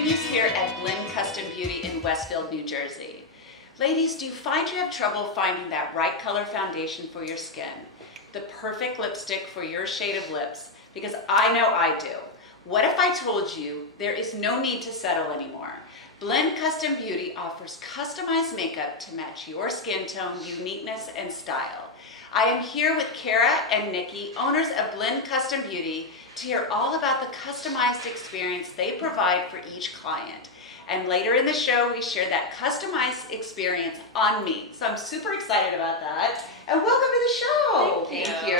Denise here at Blende Custom Beauty in Westfield, New Jersey. Ladies, do you find you have trouble finding that right color foundation for your skin? The perfect lipstick for your shade of lips? Because I know I do. What if I told you there is no need to settle anymore? Blende Custom Beauty offers customized makeup to match your skin tone, uniqueness, and style. I am here with Kara and Nikki, owners of Blende Custom Beauty, to hear all about the customized experience they provide for each client. And later in the show, we share that customized experience on me. So I'm super excited about that. And welcome to the show. Thank you.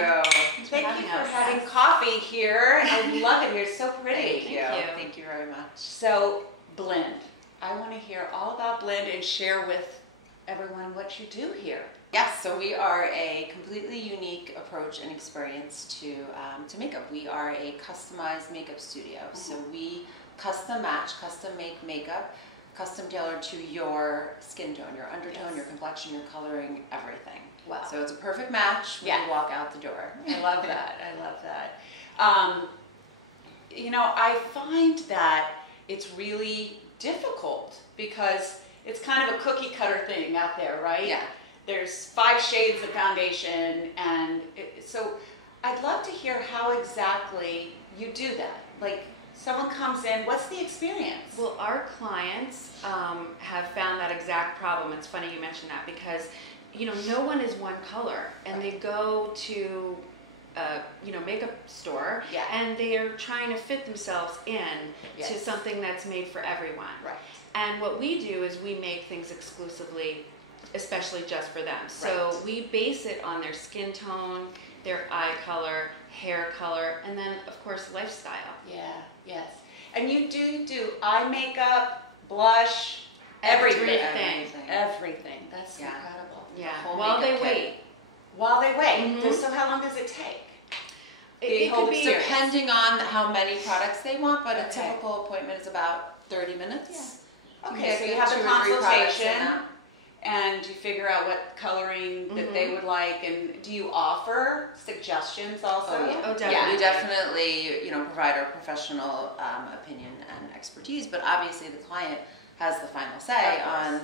Thank you for having coffee here. I love it here. It's so pretty. Thank you. Thank you very much. So, Blende. I want to hear all about Blende and share with everyone what you do here. Yes, so we are a completely unique approach and experience to makeup. We are a customized makeup studio. So we custom match, custom make makeup, custom tailored to your skin tone, your undertone, your complexion, your coloring, everything. Wow. So it's a perfect match when you walk out the door. I love that. I love that. You know, I find that it's really difficult because it's kind of a cookie cutter thing out there, right? Yeah. There's 5 shades of foundation, and so I'd love to hear how exactly you do that. Like, someone comes in, what's the experience? Well, our clients have found that exact problem. It's funny you mentioned that because, you know, no one is one color, and they go to makeup store, and they are trying to fit themselves in to something that's made for everyone. Right. And what we do is we make things exclusively, especially just for them. So we base it on their skin tone, their eye color, hair color, and then of course lifestyle. Yeah, yes. And you do eye makeup, blush, everything. Everything. That's incredible. Yeah. While they wait. While they wait. So how long does it take? It could be depending on how many products they want, but a typical appointment is about 30 minutes. Yeah. Okay, so you have the consultation, and you figure out what coloring that they would like, and do you offer suggestions also? Oh, yeah. Oh, definitely. Yeah, we definitely, provide our professional opinion and expertise, but obviously the client has the final say on,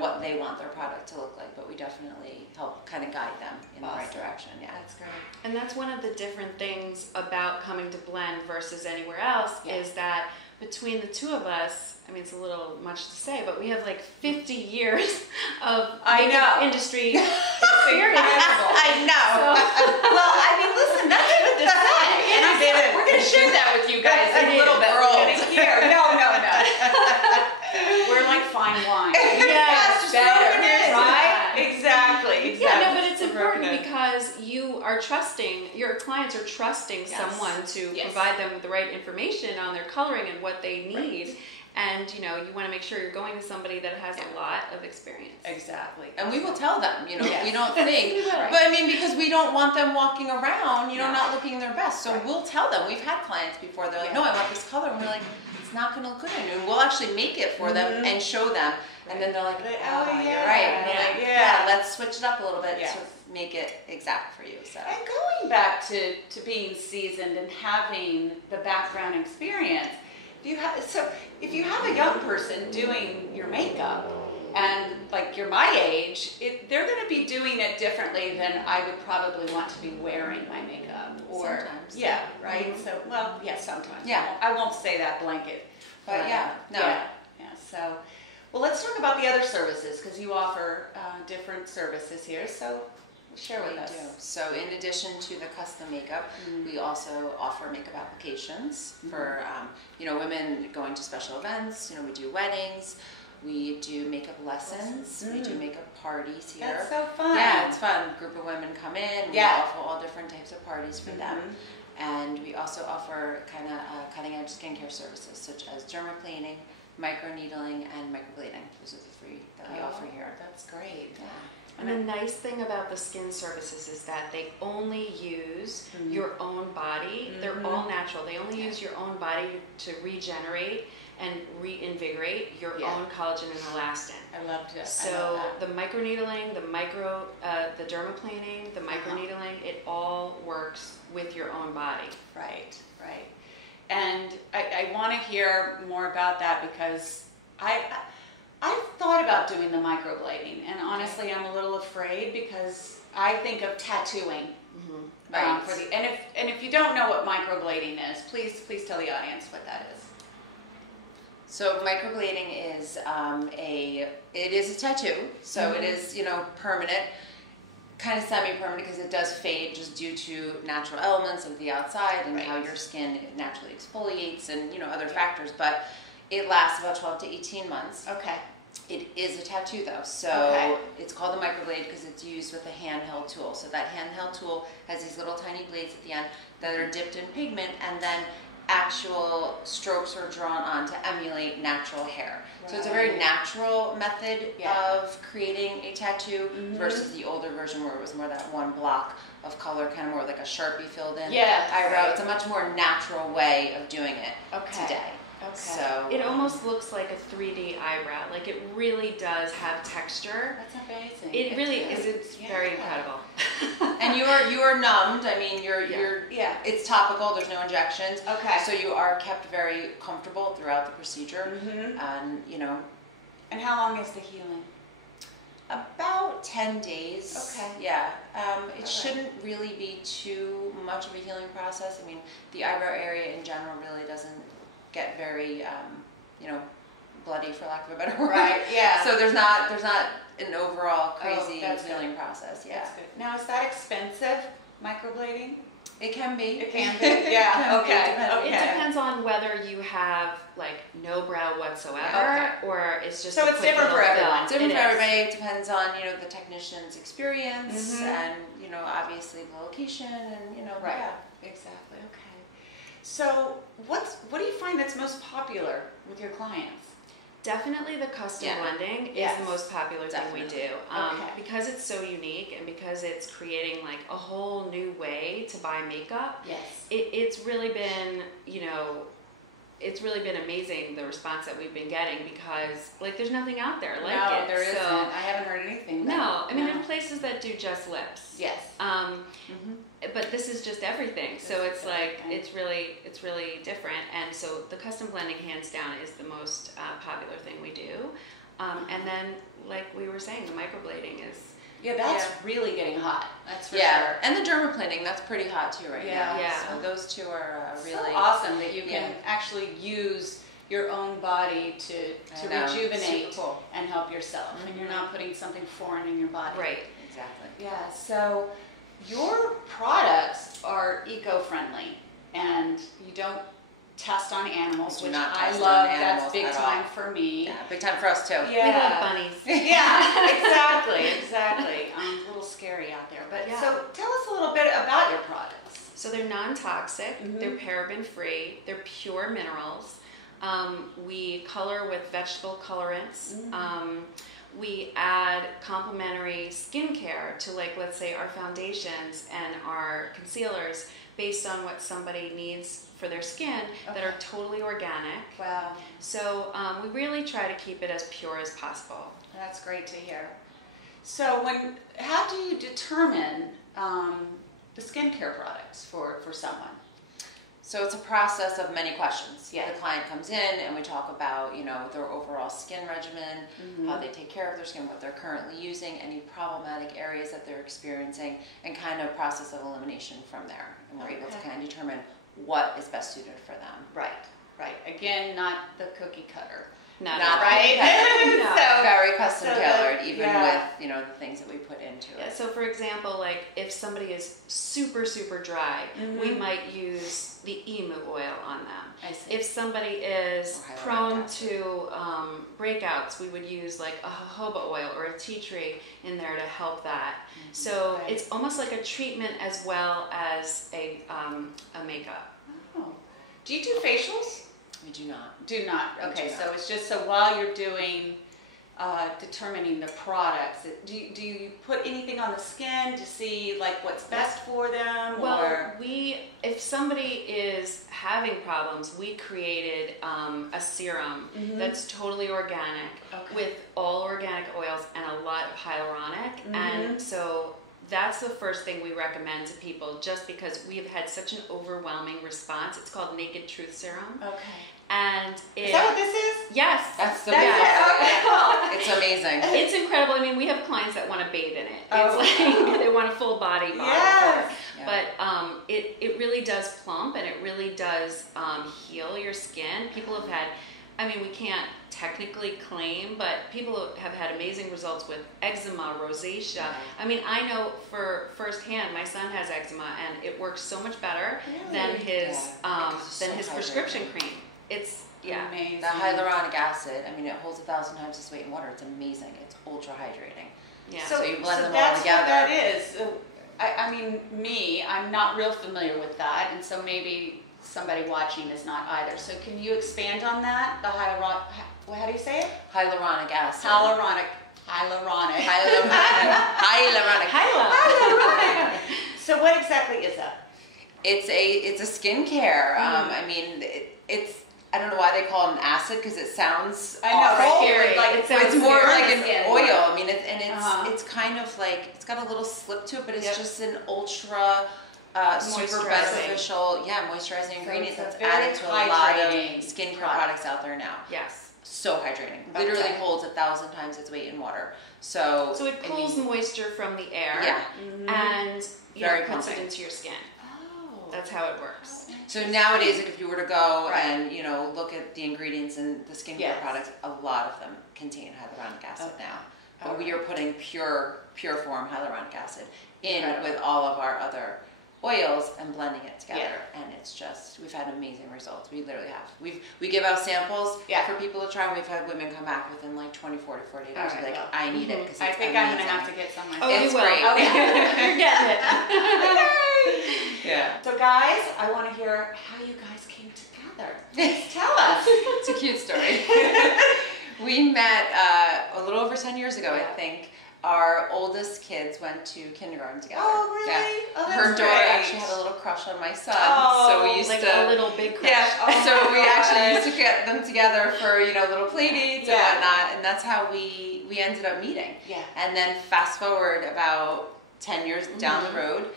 what they want their product to look like, but we definitely help kind of guide them in the right direction. Yeah, that's great. And that's one of the different things about coming to Blende versus anywhere else is that between the two of us, I mean, it's a little much to say, but we have like 50 years of industry experience. I know. Well, I mean, listen, that's good to say. And we're going to share that with you guys in a little bit. We're going to hear. No. We're like fine wine. Yes, better, right? Exactly. Yeah, no, but it's important because you are trusting, your clients are trusting someone to provide them with the right information on their coloring and what they need. And you want to make sure you're going to somebody that has a lot of experience. Exactly. And we will tell them, we don't think, but I mean, because we don't want them walking around, not looking their best. So we'll tell them. We've had clients before, they're like, no, I want this color. And we're like, it's not going to look good on you. And we'll actually make it for them and show them. And then they're like, you're right. And we're like, let's switch it up a little bit to make it exact for you. So. And going back to being seasoned and having the background experience, if you have a young person doing your makeup, and like you're my age, they're going to be doing it differently than I would probably want to be wearing my makeup. Or sometimes. Yeah, right? So, sometimes. Yeah. I won't say that blanket. But So, well, let's talk about the other services, because you offer different services here. So, share with us. So in addition to the custom makeup, we also offer makeup applications for women going to special events. We do weddings, we do makeup lessons, we do makeup parties here. That's so fun. Yeah, it's fun. A group of women come in, we offer all different types of parties for them. And we also offer kind of cutting edge skincare services such as dermaplaning, microneedling, and microblading. Those are the 3 that we offer here. That's great. Yeah. And the nice thing about the skin services is that they only use your own body. They're all natural. They only use your own body to regenerate and reinvigorate your own collagen and elastin. I love it. So the microneedling, the dermaplaning, the microneedling, it all works with your own body. Right. And I want to hear more about that because I've thought about doing the microblading, and honestly, I'm a little afraid because I think of tattooing. Right. And if you don't know what microblading is, please tell the audience what that is. So microblading is it is a tattoo. So it is, permanent, kind of semi-permanent because it does fade just due to natural elements of the outside and how your skin naturally exfoliates and, other factors. But it lasts about 12 to 18 months. Okay. It is a tattoo though, so it's called the microblade because it's used with a handheld tool. So that handheld tool has these little tiny blades at the end that are dipped in pigment, and then actual strokes are drawn on to emulate natural hair. Right. So it's a very natural method of creating a tattoo versus the older version where it was more that one block of color, kind of more like a Sharpie filled in eyebrow. It's a much more natural way of doing it today. Okay. So it almost looks like a 3D eyebrow. Like it really does have texture. That's amazing. It really is. It's very incredible. And you are numbed. I mean, it's topical. There's no injections. Okay. So you are kept very comfortable throughout the procedure. And And how long is the healing? About 10 days. Okay. Yeah. It shouldn't really be too much of a healing process. I mean, the eyebrow area in general really doesn't get very, bloody, for lack of a better word. Right. Yeah. So there's not an overall crazy healing process. Yeah. That's good. Now, is that expensive, microblading? It can be. It can be. Yeah. It depends on whether you have like no brow whatsoever, or it's just so it's different for everyone. It's different for everybody. It depends on the technician's experience and obviously the location and Right. Yeah. Exactly. Okay. So what do you find that's most popular with your clients? Definitely the custom blending is the most popular thing we do. Because it's so unique and because it's creating like a whole new way to buy makeup. Yes. It's really been, it's really been amazing the response that we've been getting because like there's nothing out there like it. No, there isn't. I haven't heard anything. No, I mean there are places that do just lips. Yes. But this is just everything. So it's like it's really different. And so the custom blending hands down is the most popular thing we do. And then like we were saying, the microblading is that's really getting hot. That's for sure. And the dermaplaning, that's pretty hot too right now. Yeah. So those two are really so awesome that you can actually use your own body to rejuvenate and help yourself. And you're not putting something foreign in your body. Right. Exactly. Yeah. So your products are eco-friendly and you don't test on animals, which I love. That's big time for me. Yeah, big time for us too. Yeah. We love bunnies. Yeah, exactly. A little scary out there. But so tell us a little bit about your products. So they're non-toxic, they're paraben-free, they're pure minerals. We color with vegetable colorants. We add complementary skincare to, like, let's say our foundations and our concealers based on what somebody needs for their skin that are totally organic. Wow. So we really try to keep it as pure as possible. That's great to hear. So how do you determine the skincare products for someone? So it's a process of many questions. Yeah. The client comes in and we talk about, their overall skin regimen, how they take care of their skin, what they're currently using, any problematic areas that they're experiencing, and kind of process of elimination from there. And we're able to kind of determine what is best suited for them. Right. Again, not the cookie cutter. Not right. So very custom tailored, even with the things that we put into it. So for example, like if somebody is super dry, we might use the emu oil on them. I see. If somebody is prone to breakouts, we would use like a jojoba oil or a tea tree in there to help that. So it's almost like a treatment as well as a makeup. Oh. Do you do facials? We do not. Do not. Okay, so it's just so while you're doing determining the products, do you put anything on the skin to see like what's best for them? Well, if somebody is having problems, we created a serum that's totally organic with all organic oils and a lot of hyaluronic, and so that's the first thing we recommend to people, just because we have had such an overwhelming response. It's called Naked Truth Serum. Okay. And is that what this is? Yes. That's the Okay, cool. It's amazing. It's incredible. I mean, we have clients that want to bathe in it. Oh, It's like they want a full body bath. Yes. Yeah. But it really does plump, and it really does heal your skin. People have had, I mean, we can't technically claim, but people have had amazing results with eczema, rosacea. Right. I mean, I know for firsthand, my son has eczema, and it works so much better than his prescription cream. It's amazing. The hyaluronic acid, I mean, it holds 1,000 times its weight in water. It's amazing. It's ultra hydrating. Yeah. So you blend them all that's together. What that is. So, I mean, I'm not real familiar with that, and so maybe somebody watching is not either. So can you expand on that? The how do you say it? Hyaluronic acid. Hyaluronic. Hyaluronic. So what exactly is that? It's a skincare. I mean, it's I don't know why they call it an acid, because it sounds awful. It's more like an oil. I mean, it's kind of like, it's got a little slip to it, but it's just an ultra super beneficial, moisturizing ingredient that's added to a lot of skincare products out there now. Yes. So hydrating. Literally holds 1,000 times its weight in water. So it pulls moisture from the air. Yeah. And puts it into your skin. That's how it works. So nowadays, if you were to go and look at the ingredients in the skincare products, a lot of them contain hyaluronic acid now. But we are putting pure form hyaluronic acid in with all of our other oils and blending it together, and it's just, we've had amazing results. We literally have. We give out samples for people to try, and we've had women come back within like 24 to 48 hours. Like, I need it because I think amazing. I'm gonna have to get some myself. Oh, it's you will. great. You're getting it. Yeah. So guys, I want to hear how you guys came together. Tell us. It's a cute story. We met a little over 10 years ago, I think. Our oldest kids went to kindergarten together. Oh, really? Yeah. Oh, that's Her daughter great. actually had a little crush on my son, Oh, so we used like to a little big crush. Yeah. Oh, So we actually used to get them together for little play dates and whatnot, and that's how we ended up meeting. Yeah. And then fast forward about 10 years down the road,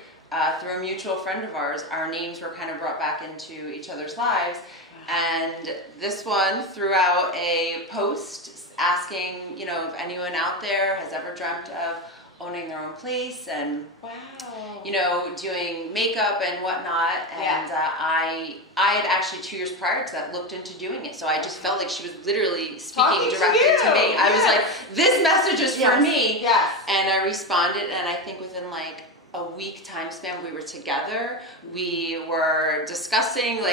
through a mutual friend of ours, our names were kind of brought back into each other's lives. And this one threw out a post asking, if anyone out there has ever dreamt of owning their own place and, doing makeup and whatnot. And I had actually 2 years prior to that looked into doing it. So I just felt like she was literally speaking directly to me. I was like, this message is for me. Yes. And I responded, and I think within like a week time span we were together. We were discussing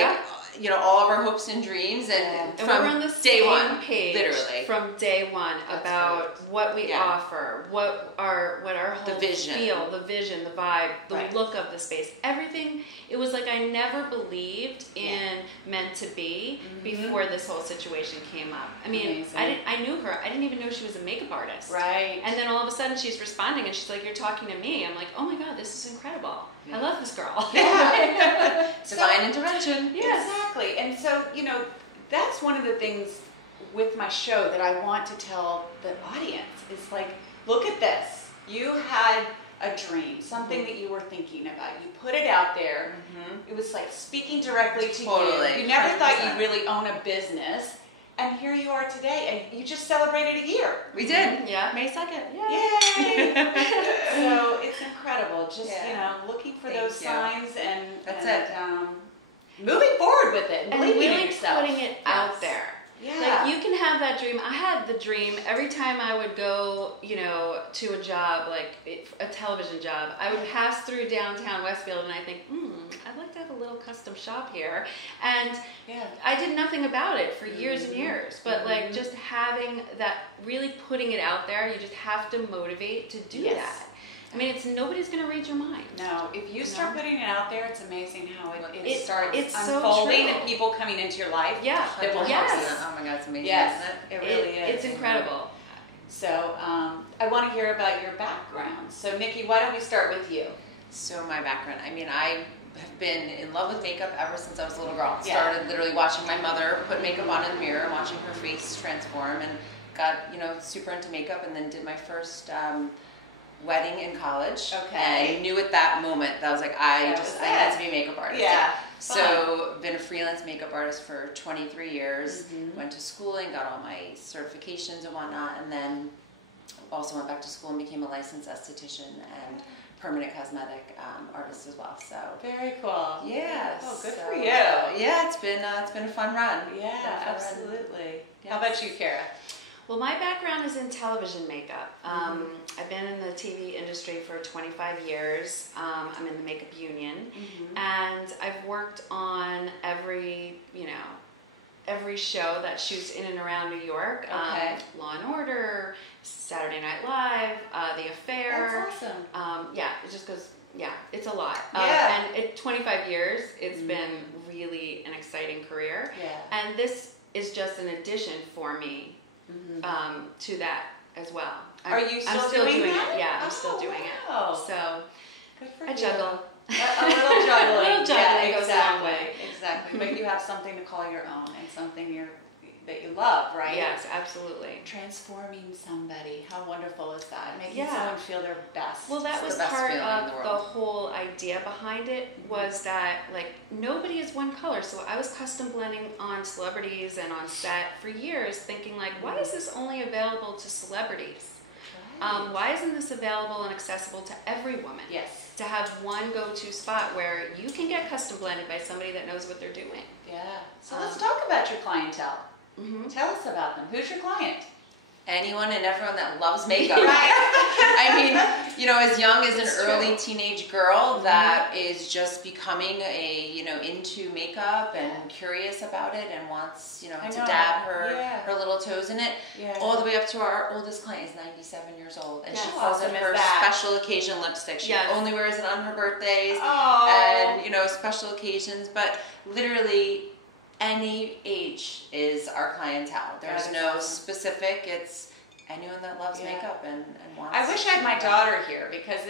all of our hopes and dreams, and from from we're on the day same one, page literally from day one about what we offer, what our whole the vision, the vision, the vibe, the look of the space, everything. It was like I never believed in meant to be before this whole situation came up. I mean, I knew her. I didn't even know she was a makeup artist. Right. And then all of a sudden she's responding, and she's like, "You're talking to me." I'm like, "Oh my God, this is incredible. I love this girl." Yeah. Divine intervention. Yes. Exactly. And so, that's one of the things with my show that I want to tell the audience. It's like, look at this. You had a dream, something that you were thinking about. You put it out there. It was like speaking directly to you. You never 100%. Thought you'd really own a business. And here you are today, and you just celebrated a year. We did. Yeah. May 2nd. Yay! So it's incredible. Just, looking for those signs and moving forward with it and believing in really yourself. Putting it out there. Yeah. Like, you can have that dream. I had the dream every time I would go, to a job, like a television job. I would pass through downtown Westfield, and I think, I'd like to have a little custom shop here. And I did nothing about it for years and years. But like, just having that, really putting it out there, you just have to motivate to do that. I mean, nobody's going to read your mind. No, if you start putting it out there, it's amazing how it starts it's unfolding so and people coming into your life. Yeah. That will help you. Oh my God, it's amazing. Yes, isn't it? it really is. It's incredible. So I want to hear about your background. So Nikki, why don't we start with you? So my background, I mean, I have been in love with makeup ever since I was a little girl. Started literally watching my mother put makeup on in the mirror and watching her face transform, and got super into makeup, and then did my first wedding in college. Okay. And I knew at that moment that I was like, I had to be a makeup artist. Yeah. So been a freelance makeup artist for 23 years, went to schooling, got all my certifications and whatnot, and then also went back to school and became a licensed esthetician and permanent cosmetic artist as well. So very cool. Yeah. Oh, good for you. Yeah, it's been a fun run. Yeah, absolutely. Yes. How about you, Kara? Well, my background is in television makeup. I've been in the TV industry for 25 years. I'm in the makeup union, and I've worked on every show that shoots in and around New York. Okay. Law and Order, Saturday Night Live, The Affair. That's awesome. Yeah, it just goes. Yeah, it's a lot. Yeah. And 25 years, it's been really an exciting career. Yeah. And this is just an addition for me. To that as well. I'm still doing it. Yeah, I'm still doing it. So good for I you. juggle. A little juggling. A little juggling yeah, goes a long way. Exactly. But you have something to call your own and something that you love, right? Yes, absolutely. Transforming somebody. How wonderful is that? Making Yeah. someone feel their best. Well, that It's was the best part feeling in of the the world. whole idea behind it was that like nobody is one color. So I was custom blending on celebrities and on set for years thinking like, why is this only available to celebrities? Why isn't this available and accessible to every woman? Yes. To have one go-to spot where you can get custom blended by somebody that knows what they're doing. Yeah. So let's talk about your clientele. Tell us about them. Who's your client? Anyone and everyone that loves makeup. Right. I mean, as young as an early teenage girl that is just becoming into makeup and curious about it and wants, to dab her little toes in it, all the way up to our oldest client is 97 years old, and she calls it her special occasion lipstick. She only wears it on her birthdays and, special occasions, but literally any age is our clientele. There's no specific. It's anyone that loves makeup and wants. I wish I had my daughter here because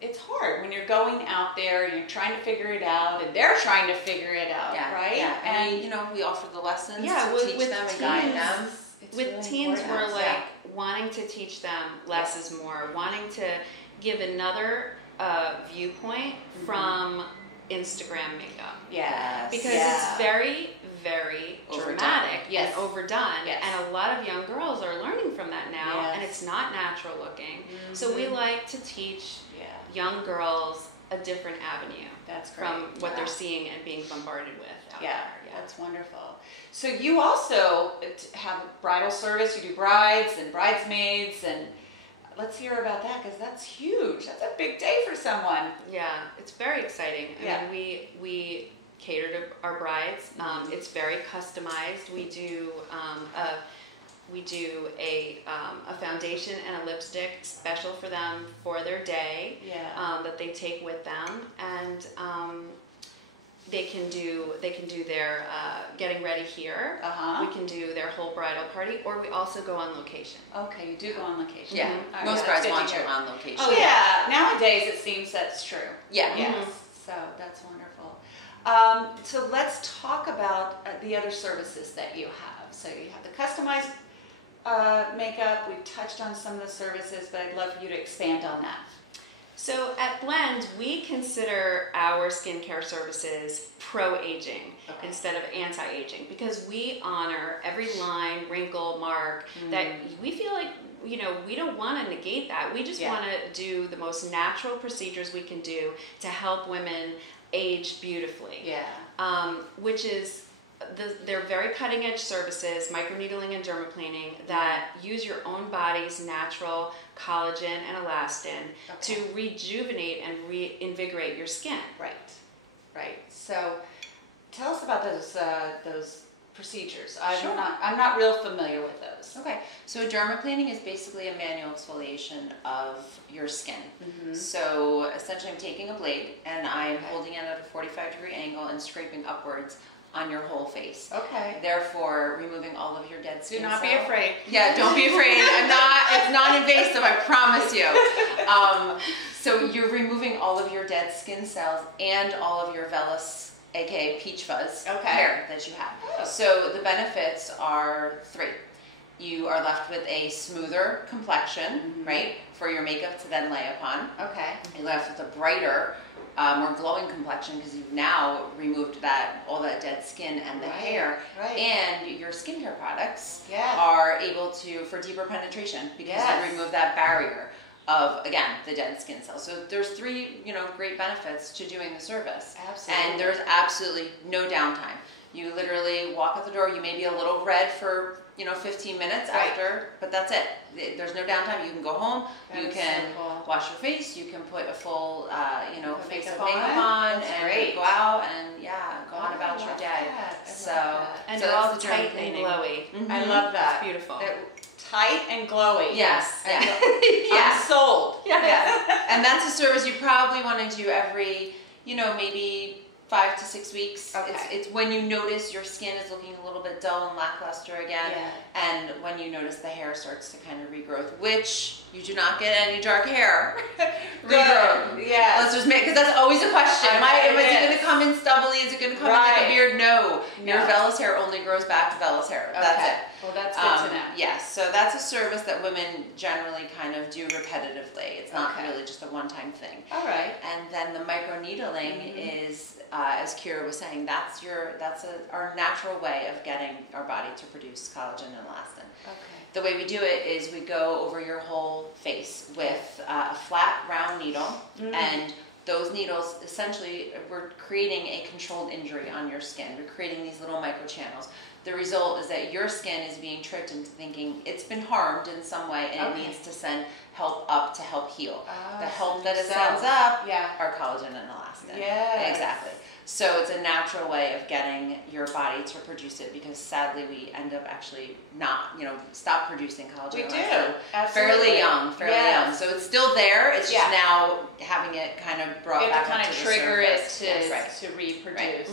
it's hard when you're going out there and you're trying to figure it out and they're trying to figure it out, right? Yeah. And we offer the lessons to teach them and guide them. With really teens, we're like wanting to teach them less is more, wanting to give another viewpoint from Instagram makeup. Yeah. Because it's very, very dramatic and overdone. Yes. And a lot of young girls are learning from that now, and it's not natural looking. So we like to teach young girls a different avenue from what they're seeing and being bombarded with out there. That's wonderful. So you also have a bridal service. You do brides and bridesmaids, and let's hear about that because that's huge. That's a big day for someone. Yeah, it's very exciting. I mean, we cater to our brides. It's very customized. We do a foundation and a lipstick special for them for their day that they take with them, and they can do their getting ready here. We can do their whole bridal party, or we also go on location. Okay, you do go on location. Yeah, most brides want you on location. Oh yeah, nowadays it seems that's true. Yeah. Yes. So that's wonderful. So let's talk about the other services that you have. So you have the customized makeup. We've touched on some of the services, but I'd love for you to expand on that. So at Blend, we consider our skincare services pro-aging instead of anti-aging because we honor every line, wrinkle, mark that we feel like, we don't want to negate that. We just want to do the most natural procedures we can do to help women age beautifully. Yeah. Which is they're very cutting edge services, microneedling and dermaplaning, that use your own body's natural collagen and elastin to rejuvenate and reinvigorate your skin. Right. So tell us about those procedures. I'm not real familiar with those. Okay, so dermaplaning is basically a manual exfoliation of your skin. So essentially I'm taking a blade and I'm holding it at a 45-degree angle and scraping upwards on your whole face. Okay. Therefore, removing all of your dead skin Do not cells. be afraid. Yeah, don't be afraid. It's non-invasive, I promise you. So you're removing all of your dead skin cells and all of your vellus, aka peach fuzz hair that you have. So the benefits are 3. you are left with a smoother complexion, right, for your makeup to then lay upon. Okay. You're left with a brighter, more glowing complexion because you've now removed all that dead skin and the hair. Right. And your skincare products Yes. are able to, for deeper penetration, because you remove that barrier of, again, the dead skin cells. So there's 3, great benefits to doing the service. Absolutely. And there's absolutely no downtime. You literally walk out the door, you may be a little red for 15 minutes after, but that's it. There's no downtime. You can go home, you can wash your face, you can put a full, face of makeup on, and go out and go on about your day. And they're all tight and glowy. I love that. It's beautiful. Tight and glowy. Yes. I'm sold. Yeah. And that's a service you probably want to do every, maybe 5 to 6 weeks. Okay. It's when you notice your skin is looking a little bit dull and lackluster again, and when you notice the hair starts to kind of regrowth, which you do not get any dark hair regrowth. Yeah. Let's just because that's always a question. Is it going to come in stubbly? Is it going to come in like a beard? No. Your vellus hair only grows back to vellus hair. That's it. Well, that's good to know. Yes, so that's a service that women generally kind of do repetitively. It's not really just a one-time thing. All right. And then the microneedling is, as Kira was saying, that's our natural way of getting our body to produce collagen and elastin. Okay. The way we do it is we go over your whole face with a flat, round needle, and those needles, essentially, we're creating a controlled injury on your skin. We're creating these little microchannels. The result is that your skin is being tricked into thinking it's been harmed in some way, and it needs to send help up to help heal. The help that it sends up are collagen and elastin. Yeah. Exactly. So it's a natural way of getting your body to produce it, because sadly we end up actually not, stop producing collagen. We and do. elastin Absolutely. fairly young. So it's still there. It's just now having it kind of brought back up to the trigger surface. it to reproduce.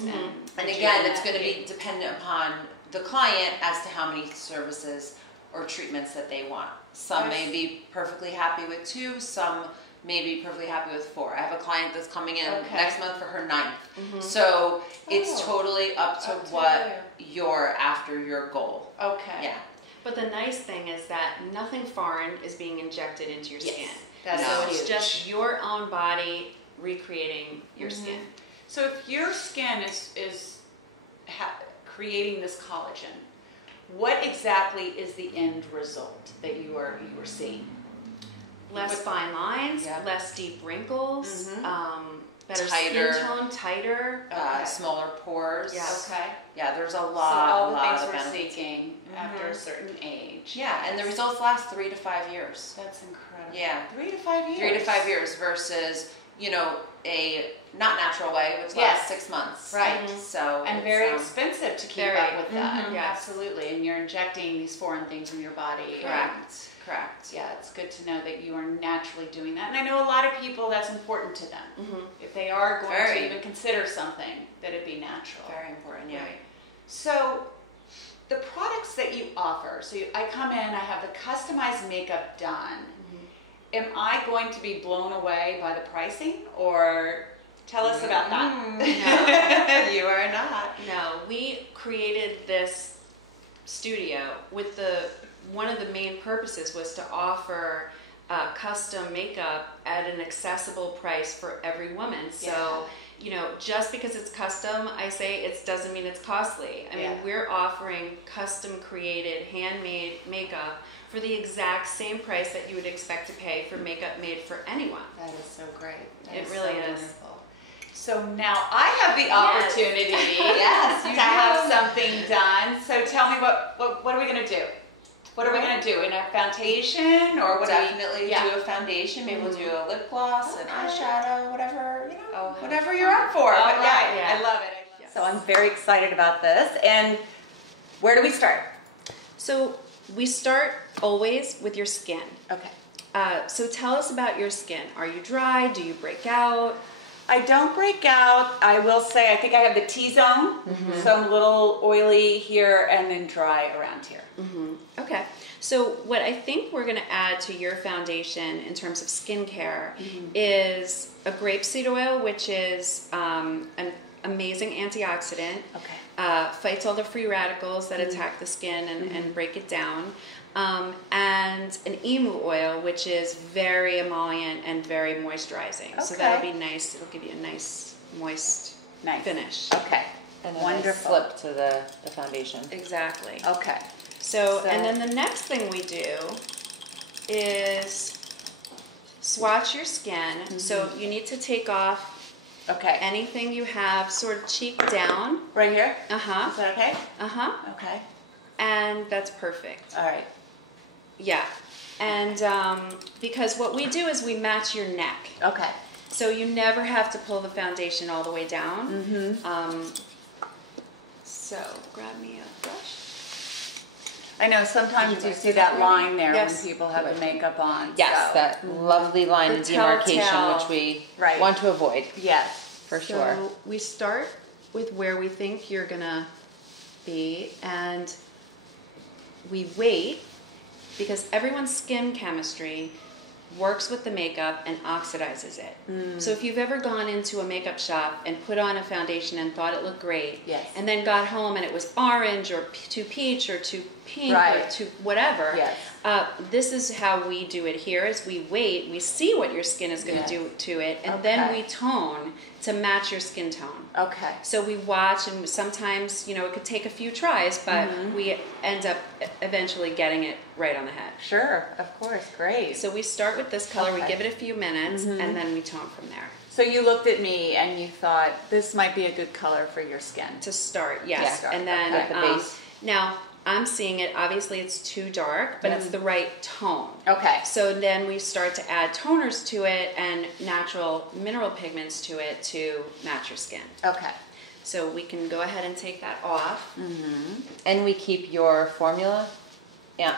And again, it's going to be dependent upon the client as to how many services or treatments that they want. Some may be perfectly happy with 2, some may be perfectly happy with 4. I have a client that's coming in next month for her 9th. So it's totally up to what you're after your goal. Okay. Yeah. But the nice thing is that nothing foreign is being injected into your skin. That's so huge. it's just your own body recreating your skin. So if your skin is creating this collagen, what exactly is the end result that you are seeing? Less fine lines, less deep wrinkles, better tighter skin tone, tighter, smaller pores. Okay. Yeah, there's a So lot. all the lot things of we're benefits. seeking after a certain age. Yeah, and the results last 3 to 5 years. That's incredible. Yeah. 3 to 5 years. 3 to 5 years versus, a not natural way, which lasts 6 months. Right. So And very expensive to keep very- up with that. Yes. Absolutely. And you're injecting these foreign things in your body. Correct. Yeah, it's good to know that you are naturally doing that. And I know a lot of people, that's important to them. If they are going to even consider something, that it be natural. Very important, yeah. Right. So the products that you offer, so I come in, I have the customized makeup done. Am I going to be blown away by the pricing, or tell us about that? No. You are not. No, we created this studio with one of the main purposes was to offer custom makeup at an accessible price for every woman. So, just because it's custom, I say it doesn't mean it's costly. I mean, we're offering custom created, handmade makeup for the exact same price that you would expect to pay for makeup made for anyone. That is so great. It really is. Wonderful. So now I have the opportunity you to have something done. So tell me, what are we going to do? What are we going to do? In a foundation, or what? Definitely do a foundation. Maybe we'll do a lip gloss, an eyeshadow, whatever whatever you're up for. All but right. yeah, I love it. So I'm very excited about this. And where do we start? So we start always with your skin. Okay. So tell us about your skin. Are you dry? Do you break out? I don't break out. I will say I think I have the T-zone, so I'm a little oily here and then dry around here. Okay. So what I think we're going to add to your foundation in terms of skincare is a grapeseed oil, which is an amazing antioxidant. Okay. fights all the free radicals that attack the skin and break it down. And an emu oil, which is very emollient and very moisturizing. So that'll be nice. It'll give you a nice, moist finish. Okay. And a wonderful. nice slip to the foundation. Exactly. Okay. So, and then the next thing we do is swatch your skin. So you need to take off anything you have sort of cheek down. Right here? Uh-huh. Is that okay? Uh-huh. Okay. And that's perfect. All right. Yeah. And because what we do is we match your neck. Okay. So you never have to pull the foundation all the way down. So grab me a brush. I know sometimes you see that line there when people have the makeup on. Yes, so. that lovely line of demarcation, which we want to avoid. Yes, for sure. So we start with where we think you're gonna be, and we wait because everyone's skin chemistry works with the makeup and oxidizes it. So if you've ever gone into a makeup shop and put on a foundation and thought it looked great, and then got home and it was orange or too peach or too pink or too whatever, this is how we do it here is we wait, we see what your skin is going to do to it, and then we tone to match your skin tone. Okay. So we watch, and sometimes, you know, it could take a few tries, but we end up eventually getting it right on the head. Sure, of course, great. So we start with this color, we give it a few minutes, and then we tone from there. So you looked at me and you thought, this might be a good color for your skin. To start, yes. And then, at the base. Now, I'm seeing it, obviously it's too dark, but it's the right tone. Okay. So then we start to add toners to it and natural mineral pigments to it to match your skin. Okay. So we can go ahead and take that off. And we keep your formula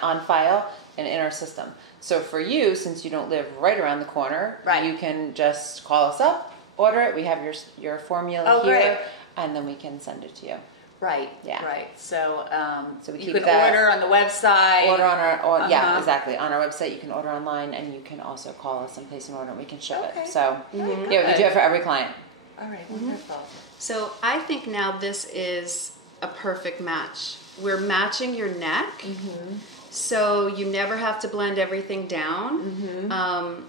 on file and in our system. So for you, since you don't live right around the corner, you can just call us up, order it. We have your formula here, and then we can send it to you. Right. Yeah. Right. So, we you keep can that, order on the website. Order on our yeah, exactly. On our website, you can order online, and you can also call us and place an order, and we can ship it. So yeah, we do it for every client. All right. Wonderful. So I think now this is a perfect match. We're matching your neck, so you never have to blend everything down.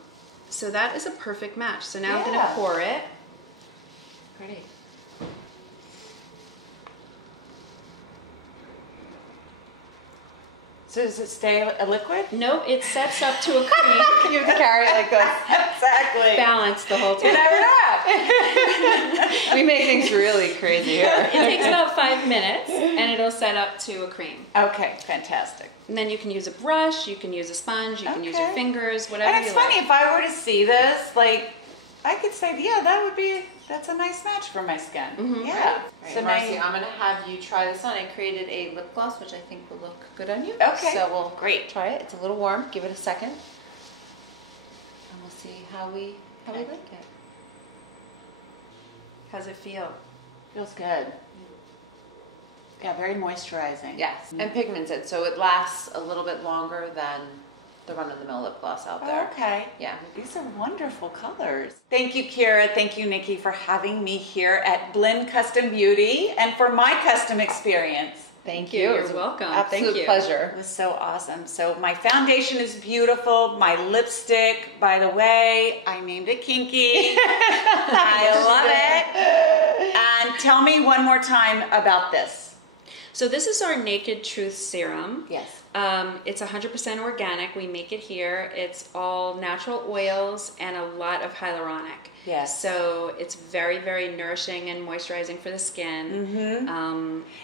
So that is a perfect match. So now I'm going to pour it. Pretty. So does it stay a liquid? No, it sets up to a cream. You carry it like this. Exactly. Balance the whole time. We make things really crazy here. It takes about 5 minutes, and it'll set up to a cream. Okay, fantastic. And then you can use a brush, you can use a sponge, you can use your fingers, whatever you like. And it's funny, if I were to see this, like, I could say, yeah, that's a nice match for my skin. Yeah. Right, So Marci, now I'm going to have you try this on. I created a lip gloss, which I think will look good on you. Okay. So we'll try it. It's a little warm. Give it a second. And we'll see how we like it. How's it feel? feels good. Yeah, very moisturizing. Yes, and pigmented, so it lasts a little bit longer than the run-of-the-mill lip gloss out there. Okay. Yeah. These are wonderful colors. Thank you, Kira. Thank you, Nikki, for having me here at Blend Custom Beauty and for my custom experience. Thank you. You're welcome. Absolute Thank you. pleasure. It was so awesome. So my foundation is beautiful. My lipstick, by the way, I named it Kinky. I love it. And tell me one more time about this. So this is our Naked Truth Serum. Yes. It's 100% organic. We make it here. It's all natural oils and a lot of hyaluronic. Yes. So it's very, very nourishing and moisturizing for the skin. Mm-hmm.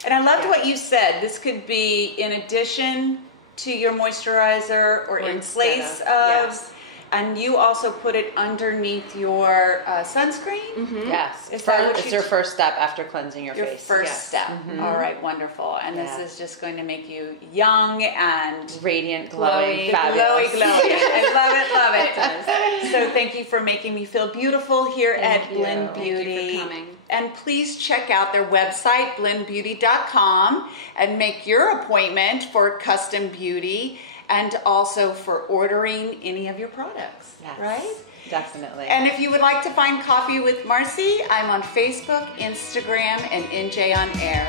And I loved what you said. This could be in addition to your moisturizer or in place of. Yes. And you also put it underneath your sunscreen? Mm-hmm. Yes. Is that what it's your first step after cleansing your face. Your first step. Mm-hmm. All right, wonderful. And this is just going to make you young and radiant, glowing, fabulous. Glowy. I love it. So thank you for making me feel beautiful here at Blend Beauty. Thank you for coming. And please check out their website, blendbeauty.com, and make your appointment for custom beauty. And also for ordering any of your products, right? Definitely. And if you would like to find Coffee with Marci, I'm on Facebook, Instagram, and NJ on Air.